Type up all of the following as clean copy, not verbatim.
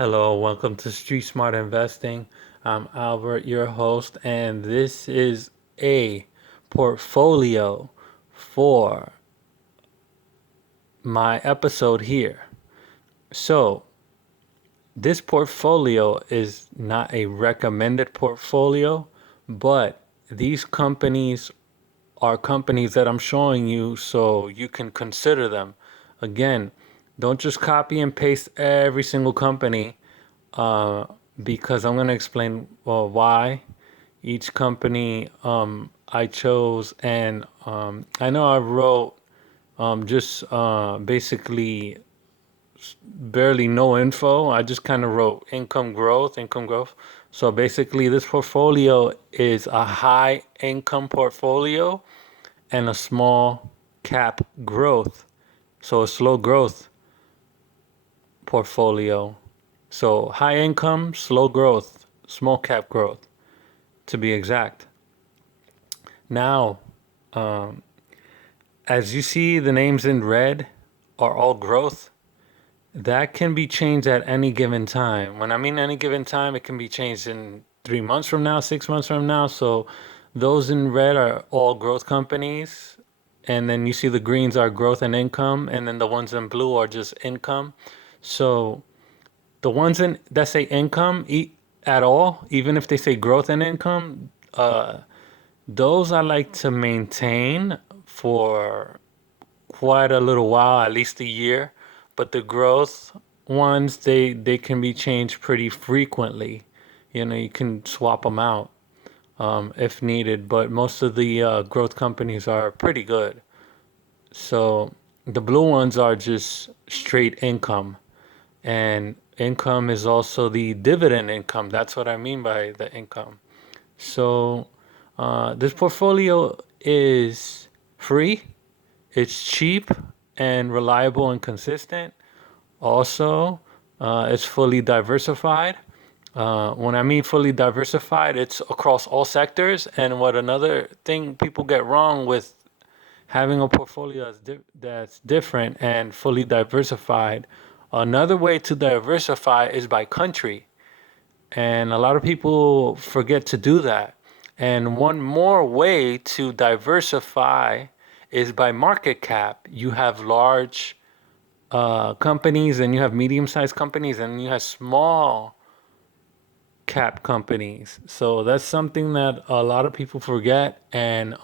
Hello, welcome to Street Smart Investing. I'm Albert, your host, and this is a portfolio for my episode here. So, this portfolio is not a recommended portfolio, but these companies are companies that I'm showing you so you can consider them. Again, don't just copy and paste every single company uh, because I'm going to explain why each company I chose. And I know I wrote just basically barely no info. I just kind of wrote income growth, income growth. So basically, this portfolio is a high income portfolio and a small cap growth. So a slow growth portfolio. So high income, slow growth, small cap growth to be exact. Now, um, as you see, the names in red are all growth. That can be changed at any given time. When I mean any given time, it can be changed in 3 months from now, 6 months from now. So those in red are all growth companies. And then you see the greens are growth and income. And then the ones in blue are just income. So the ones in that say income at all, even if they say growth and income, those I like to maintain for quite a little while, at least a year. But the growth ones, they can be changed pretty frequently. You know, you can swap them out if needed. But most of the growth companies are pretty good. So the blue ones are just straight income. And income is also the dividend income. That's what I mean by the income. So this portfolio is free, it's cheap and reliable and consistent. Also, it's fully diversified. When I mean fully diversified, it's across all sectors. And what another thing people get wrong with having a portfolio that's different and fully diversified. Another way to diversify is by country. And a lot of people forget to do that. And one more way to diversify is by market cap. You have large companies and you have medium sized companies and you have small cap companies. So that's something that a lot of people forget. And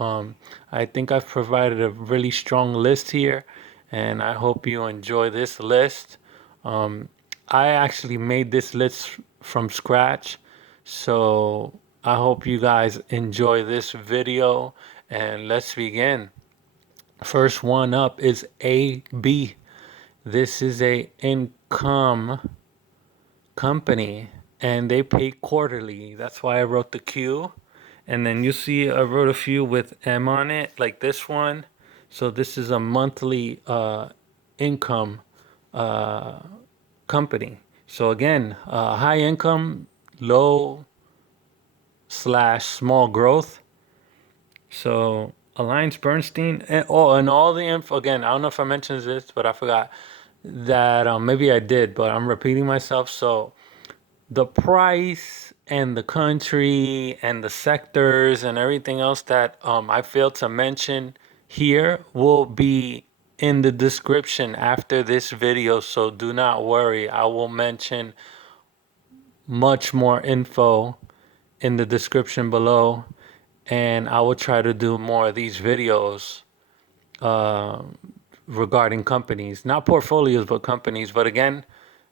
I think I've provided a really strong list here. And I hope you enjoy this list. Um, I actually made this list from scratch. So I hope you guys enjoy this video. And let's begin. First one up is AB. This is a income company and they pay quarterly. That's why I wrote the Q. And then you see I wrote a few with M on it, like this one. So this is a monthly income uh, company. So again, high income, low slash small growth. So AllianceBernstein and all the info again. I don't know if I mentioned this, but I forgot that maybe I did, but I'm repeating myself. So the price and the country and the sectors and everything else that I failed to mention here will be in the description after this video. So do not worry. I will mention much more info in the description below. And I will try to do more of these videos uh, regarding companies, not portfolios, but companies. But again,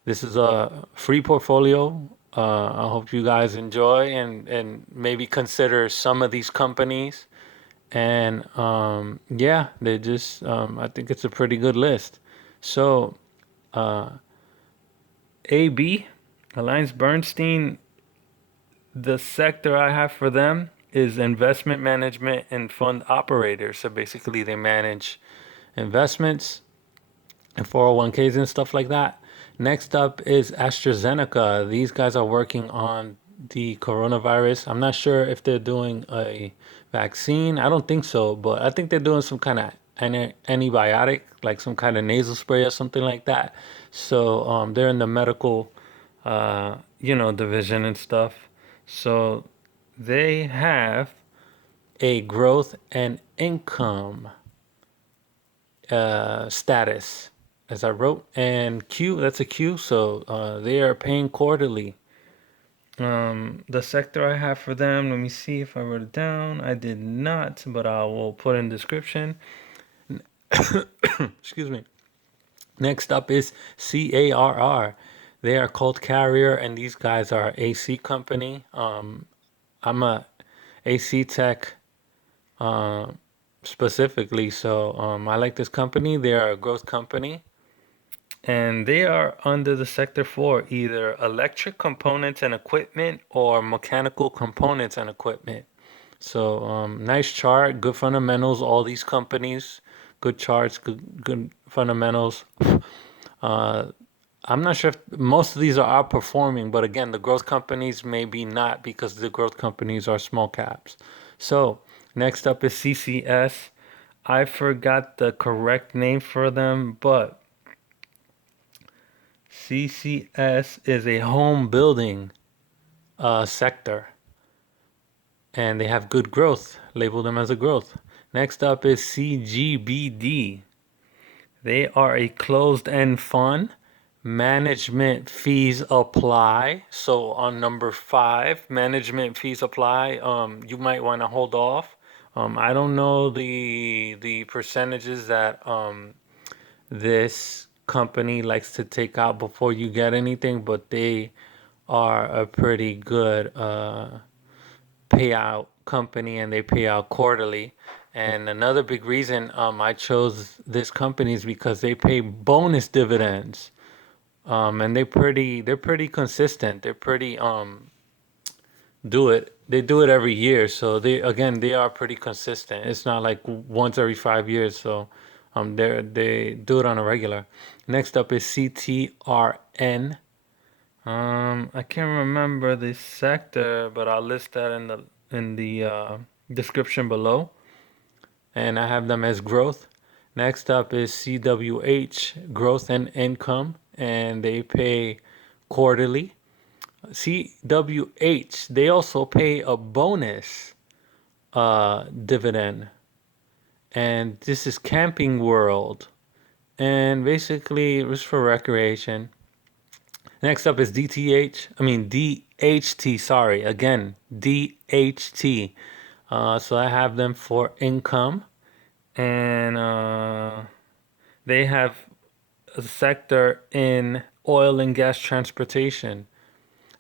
this is a free portfolio. I hope you guys enjoy and maybe consider some of these companies. And yeah, they just, I think it's a pretty good list. So, uh, AB, Alliance Bernstein, the sector I have for them is investment management and fund operators. So basically, they manage investments and 401ks and stuff like that. Next up is AstraZeneca. These guys are working on the coronavirus. I'm not sure if they're doing a vaccine. I don't think so, but I think they're doing some kind of antibiotic, like some kind of nasal spray or something like that. So they're in the medical division and stuff. So they have a growth and income status, as I wrote, and Q, that's a Q, so they are paying quarterly. The sector I have for them, let me see if I wrote it down. I did not, but I will put in the description. Excuse me. Next up is CARR. They are Colt Carrier, and these guys are AC company. I'm a AC tech specifically, so I like this company. They are a growth company, and they are under the sector for either electric components and equipment or mechanical components and equipment. So nice chart, good fundamentals. All these companies, good charts, good fundamentals. Uh, I'm not sure if most of these are outperforming, but again, the growth companies maybe not because the growth companies are small caps. So next up is CCS. I forgot the correct name for them, but CCS is a home building sector, and they have good growth. Label them as a growth. Next up is CGBD. They are a closed-end fund. Management fees apply. So on number 5, management fees apply. You might want to hold off. I don't know the percentages that this company likes to take out before you get anything, but they are a pretty good payout company, and they pay out quarterly. And another big reason I chose this company is because they pay bonus dividends. And they're pretty consistent. They're pretty they do it every year. So they are pretty consistent. It's not like once every 5 years. So they do it on a regular. Next up is CTRN. I can't remember the sector, but I'll list that in the description below. And I have them as growth. Next up is CWH, growth and income, and they pay quarterly. CWH, they also pay a bonus dividend, and this is Camping World, and basically it was for recreation. Next up is DHT, sorry, again, DHT. So I have them for income, and they have a sector in oil and gas transportation.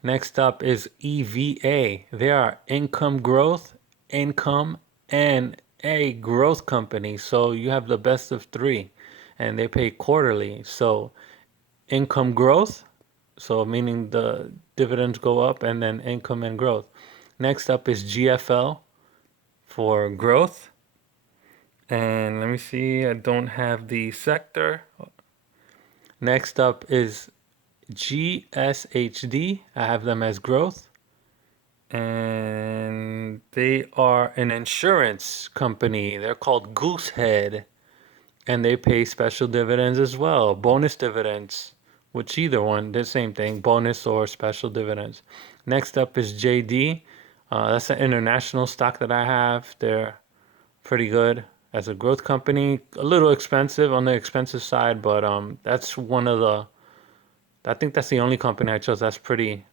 Next up is EVA. They are income growth, income, and a growth company. So you have the best of three, and they pay quarterly. So income growth, so meaning the dividends go up, and then income and growth. Next up is GFL for growth. And let me see, I don't have the sector. Next up is GSHD. I have them as growth. And they are an insurance company. They're called Goosehead. And they pay special dividends as well. Bonus dividends. Which either one, the same thing. Bonus or special dividends. Next up is JD. That's an international stock that I have. They're pretty good as a growth company. A little expensive on the expensive side, but that's one of the I think that's the only company I chose that's pretty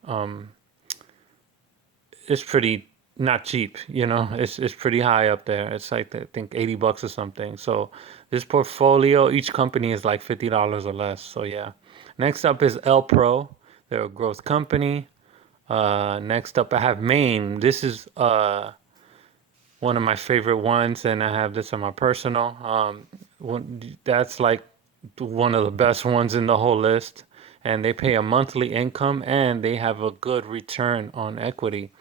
it's pretty not cheap, It's pretty high up there. It's like I think $80 or something. So this portfolio, each company is like $50 or less. So yeah. Next up is L Pro. They're a growth company. Next up I have Maine. This is one of my favorite ones, and I have this on my personal. That's like one of the best ones in the whole list. And they pay a monthly income, and they have a good return on equity.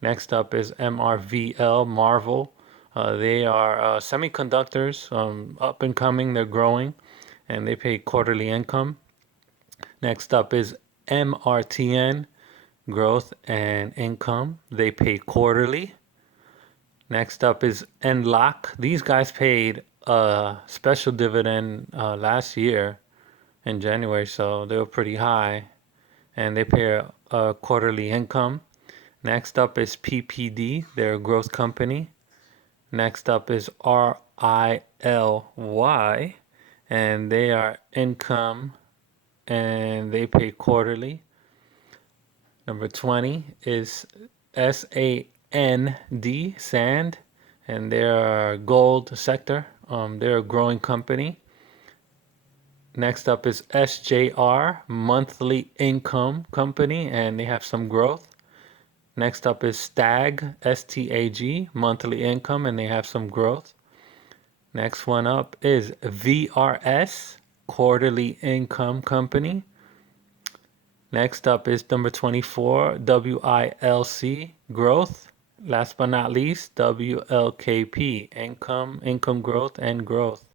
Next up is MRVL, Marvel. They are semiconductors, up and coming. They're growing, and they pay quarterly income. Next up is MRTN, growth and income. They pay quarterly. Next up is NLOC. These guys paid a special dividend last year in January, so they were pretty high. and they pay a quarterly income. Next up is PPD, they're a growth company. Next up is RILY, and they are income and they pay quarterly. Number 20 is SAND, Sand, and they're a gold sector. They're a growing company. Next up is SJR, monthly income company, and they have some growth. Next up is STAG, STAG, monthly income, and they have some growth. Next one up is VRS, quarterly income company. Next up is number 24, WILC, growth. Last but not least, WLKP, income growth, and growth.